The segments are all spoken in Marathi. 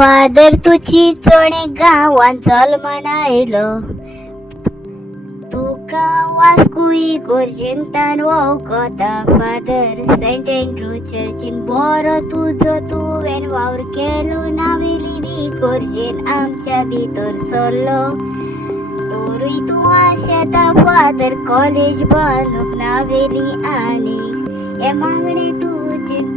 फादर तुझी चोणे गावान जल्मान आयलो, तुका वास्कुई गोरजेंतान वळखता. फादर सेंट एंड्रू चर्चीन बरो तुजो तुवें वावर केलो. नावेली बी गोरजेन आमच्या भितर सरलो, तोरूय तूं आशेता फादर कॉलेज बांदूंक नावेली. आनी हे मागणे तुजे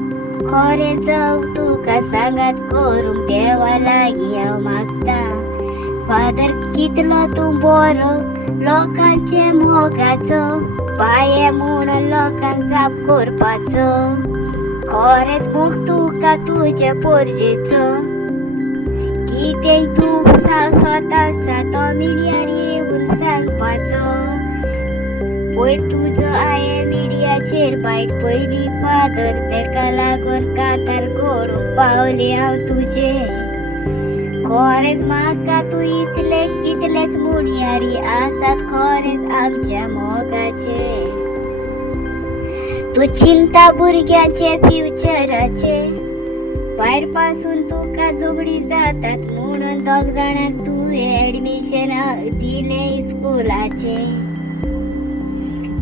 खरें जावंक तुका सांगात करूंक देवा लागीं हांव मागता. फादर कितलो तूं बरो लोकांचे मोगाचो, पाये म्हणून लोकांक जाप करपाचो. खरेंच मोग तुका तुज्या पोरजेचो. कितेंय तूं स्वता तो मिडियार येवन सांगपाचो. पयर तुजो आये मिडियाचेर बायट पयली फादर, तेका लागून कांतार घडोवंक पावलें हांव तुजें. खरेंच म्हाका तूं इतले कितलेच मुणयारी आसात खरेंच आमच्या मोगाचे. तूं चिंता भुरग्यांचे फ्युचराचे, भायर पासून तुका झगडी जातात म्हणून दोग जाणांक तुवें एडमिशन दिलें स्कुलाचे.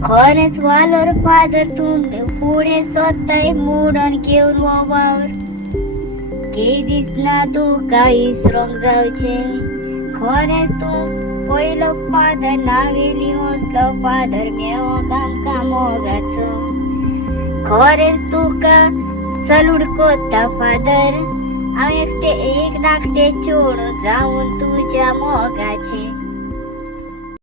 खरेंच वालोर फादर तूं फुडें सोदताय म्हणून घेवन वो वावर. की दिसना तुका इसरोंक जावचें. खरेंच तूं पयलो फादर नावेली वचलो फादर मेळोंक आमकां मोगाचो. खरेंच तुका सलूट कोत्ता फादर. हांव एक धाकटें चेडूं जावन तुज्या मोगाचें.